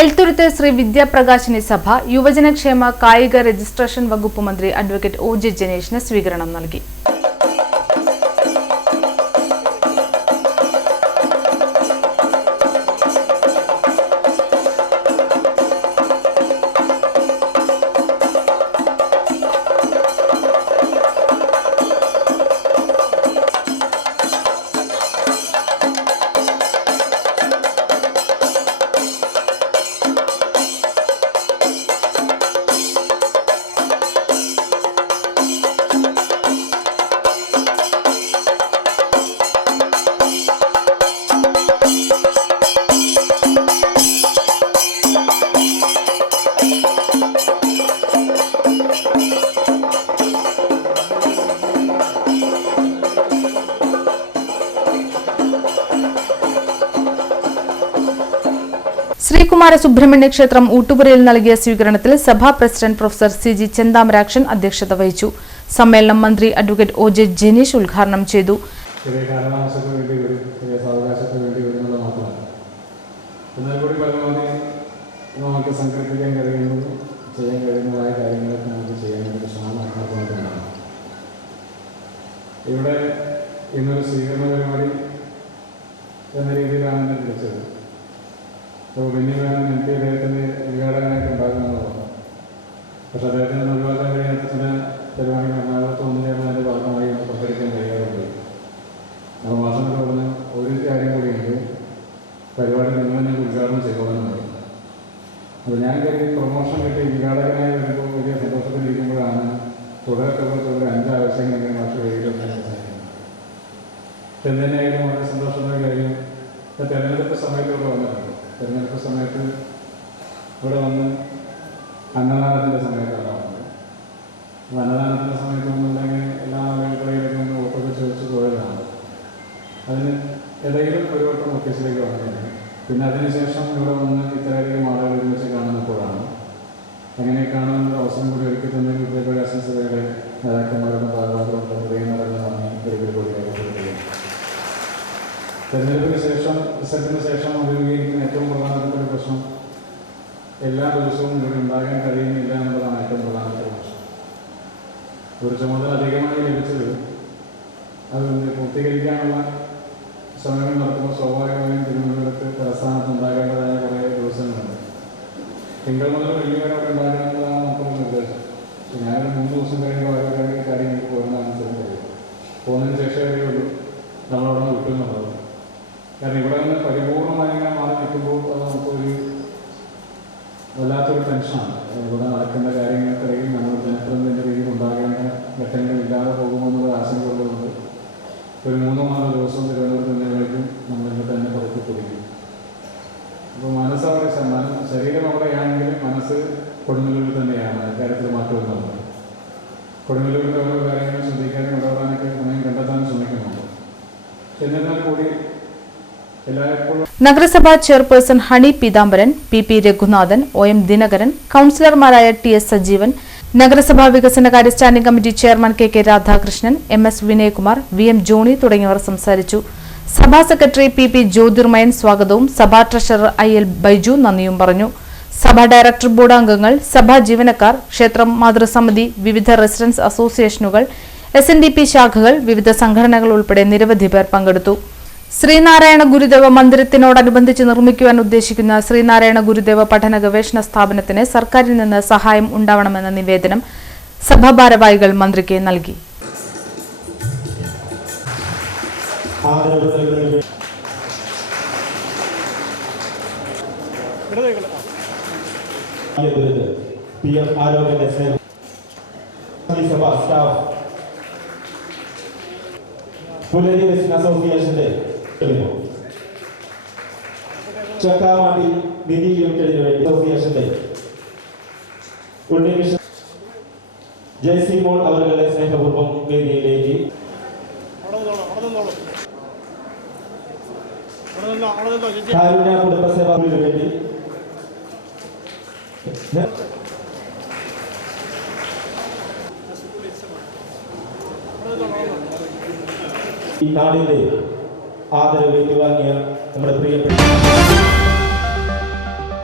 എൽത്തുരുത്ത് ശ്രീ വിദ്യാപ്രകാശിനി സഭ യുവജനക്ഷേമ കായിക രജിസ്ട്രേഷൻ വകുപ്പ് മന്ത്രി അഡ്വക്കേറ്റ് ഒ.ജെ. ജനേഷിന് സ്വീകരണം നൽകി. ശ്രീകുമാര സുബ്രഹ്മണ്യ ക്ഷേത്രം ഊട്ടുപുരയിൽ നൽകിയ സ്വീകരണത്തിൽ സഭാ പ്രസിഡന്റ് പ്രൊഫസർ സി.ജി. ചെന്താമരാക്ഷൻ അധ്യക്ഷത വഹിച്ചു. സമ്മേളനം മന്ത്രി അഡ്വക്കേറ്റ് ഒ.ജെ. ജനീഷ് ഉദ്ഘാടനം ചെയ്തു. ഇവിടെ ഇന്നൊരു സ്വീകരണ പരിപാടി എന്ന രീതിയിലാണ് എന്നെ വിളിച്ചത്. ബെന്നിവേണൻ MP അദ്ദേഹത്തിൻ്റെ ഉദ്ഘാടകനായിട്ട് ഉണ്ടാകുമെന്നുള്ളതാണ്. പക്ഷെ അദ്ദേഹത്തിന് ഒഴിവാക്കാൻ കഴിയാത്ത ചില പരിപാടികൾ എറണാകുളത്ത് വന്നു ചേർന്ന് അതിൻ്റെ ഭാഗമായി പങ്കെടുക്കാൻ കഴിയാറുണ്ട്. അപ്പോൾ മാസം പറഞ്ഞ ഒരു കാര്യം കൂടിയുണ്ട്, പരിപാടി നിങ്ങൾ തന്നെ ഉദ്ഘാടനം ചെയ്തോളാമെന്ന്. അപ്പോൾ ഞാൻ കരുതി പ്രൊമോഷൻ കിട്ടി ഉദ്ഘാടകനായി വരുമ്പോൾ വലിയ സന്തോഷത്തിലിരിക്കുമ്പോഴാണ് തുടരെ 5 ആവശ്യങ്ങൾ ഇങ്ങനെ മാഷ് വരികയൊക്കെ സംസാരിക്കുന്നത്. എന്തിനായാലും വളരെ സന്തോഷമായ കാര്യം തെരഞ്ഞെടുപ്പ് സമയത്ത് ഇവിടെ വന്നിട്ടുണ്ട്. തെരഞ്ഞെടുപ്പ് സമയത്ത് ഇവിടെ വന്ന് അന്നദാനത്തിൻ്റെ സമയത്താണ് വന്നത്. അപ്പോൾ അന്നദാനത്തിൻ്റെ സമയത്ത് വന്നുണ്ടെങ്കിൽ എല്ലാ ആളുകളുടെയിലൊക്കെ ഒന്ന് വോട്ടൊക്കെ ചോദിച്ച് പോയതാണ്. അതിന് ഇടയിലും ഒരു വട്ടം ഓഫീസിലേക്ക് വന്നിട്ടുണ്ട്. പിന്നെ അതിനുശേഷം ഇവിടെ വന്ന് ഇത്രയധികം ആളുകൾ ഒരുമിച്ച് കാണുന്നപ്പോഴാണ് എങ്ങനെ കാണുന്ന അവസരം കൂടി ഒരുക്കി തന്നതിൽ വിദ്യാഭ്യാസ സഭയുടെ നേതാക്കന്മാരുടെ ഭാഗമായിട്ടുള്ള ഹൃദയം നിറഞ്ഞ നന്ദി ഒരിക്കൽ കൂടി രേഖപ്പെടുത്തുകയും തെരഞ്ഞെടുപ്പിന് ശേഷം റിസൾട്ടിന് ശേഷം അഭിമുഖീകരിക്കുന്ന ഏറ്റവും പ്രധാനപ്പെട്ട ഒരു പ്രശ്നം എല്ലാ ദിവസവും ഇവിടെ ഉണ്ടാകാൻ കഴിയുന്നില്ല എന്നുള്ളതാണ് ഏറ്റവും പ്രധാനപ്പെട്ട പ്രശ്നം. ഒരു ചുമതല അധികമായി ലഭിച്ചത് അത് പൂർത്തീകരിക്കാനുള്ള ശ്രമങ്ങൾ നടത്തുമ്പോൾ സ്വാഭാവികമായും തിരുവനന്തപുരത്ത് തലസ്ഥാനത്ത് ഉണ്ടാകേണ്ടതായ കുറേ ദിവസങ്ങളുണ്ട്. തിങ്കൾ മുതൽ വെള്ളി വരെ അവിടെ ഉണ്ടാകണമെന്നതാണ് നമുക്കുള്ള നിർദ്ദേശം. ഞാനൊരു 3 ദിവസം കഴിയുമ്പോൾ ഓരോ കാര്യം എനിക്ക് പോകുന്നതാണ് കഴിയും. പോകുന്നതിന് ശേഷം വരെയുള്ളൂ നമ്മളവിടെ വിട്ടുന്നുള്ളത്. കാരണം ഇവിടെ നിന്ന് പരിപൂർണമായി ഇങ്ങനെ മാറി നിൽക്കുമ്പോൾ അത് നമുക്കൊരു വല്ലാത്തൊരു ടെൻഷനാണ്. ഇവിടെ നടക്കുന്ന കാര്യങ്ങൾക്കിടയിൽ നമ്മൾ ജനപ്രതിനിധിൻ്റെ രീതിയിൽ ഉണ്ടാകേണ്ട ഘട്ടങ്ങളില്ലാതെ പോകുമെന്നുള്ള ആശങ്കയുള്ളതുകൊണ്ട് ഒരു 3-4 ദിവസം തിരുവനന്തപുരത്ത് നിന്നേക്കും നമ്മളിന്ന് തന്നെ പുറത്ത് കൊടുക്കും. അപ്പോൾ മനസ്സവിടെ ശരീരം അവിടെയാണെങ്കിലും മനസ്സ് കൊടുങ്ങല്ലൂരിൽ തന്നെയാണ്. അക്കാര്യത്തിൽ മാറ്റമൊന്നുമില്ല. കൊടുങ്ങല്ലൂരിൻ്റെ ഓരോ കാര്യങ്ങളും ശ്രദ്ധിക്കാനും ഇടപെടാനൊക്കെ സമയം കണ്ടെത്താനും ശ്രമിക്കുന്നുണ്ട്. എന്നിരുന്നാൽ കൂടി നഗരസഭാ chairperson Honey Peethambaran, P Raghunathan, OM Dinakaran, കൌൺസിലർമാരായ TS സജീവൻ, നഗരസഭാ വികസനകാര്യ standing committee chairman KK Radhakrishnan, MS Vinayakumar, VM Johny തുടങ്ങിയവർ സംസാരിച്ചു. സഭാ സെക്രട്ടറി PP ജ്യോതിർമയൻ സ്വാഗതവും സഭാ ട്രഷറർ IL ബൈജു നന്ദിയും പറഞ്ഞു. സഭാ ഡയറക്ടർ ബോർഡ് അംഗങ്ങൾ, സഭാ ജീവനക്കാർ, ക്ഷേത്രം മാതൃസമിതി, വിവിധ റെസിഡൻസ് അസോസിയേഷനുകൾ, SNDP ശാഖകൾ, വിവിധ സംഘടനകൾ ഉൾപ്പെടെ നിരവധി പേർ പങ്കെടുത്തു. ശ്രീനാരായണ ഗുരുദേവ മന്ദിരത്തിനോടനുബന്ധിച്ച് നിർമ്മിക്കുവാൻ ഉദ്ദേശിക്കുന്ന ശ്രീനാരായണ ഗുരുദേവ പഠന ഗവേഷണ സ്ഥാപനത്തിന് സർക്കാരിൽ നിന്ന് സഹായം ഉണ്ടാവണമെന്ന നിവേദനം സഭാ ഭാരവാഹികൾ മന്ത്രിക്ക് നൽകി. ചക്കാമാട്ടി നിധി ലിമിറ്റഡിന് വേണ്ടി അസോസിയേഷന്റെ ഉണ്ണികൃഷ്ണൻ ജയസി മോൾ അവരുടെ സ്നേഹപൂർവ്വം വേദിയിലേക്ക് കാരുണ്യ കുടുംബസേവന് വേണ്ടി ഈ നാടിന്റെ ആദരവ് ഏറ്റുവാങ്ങിയ നമ്മുടെ പ്രിയപ്പെട്ട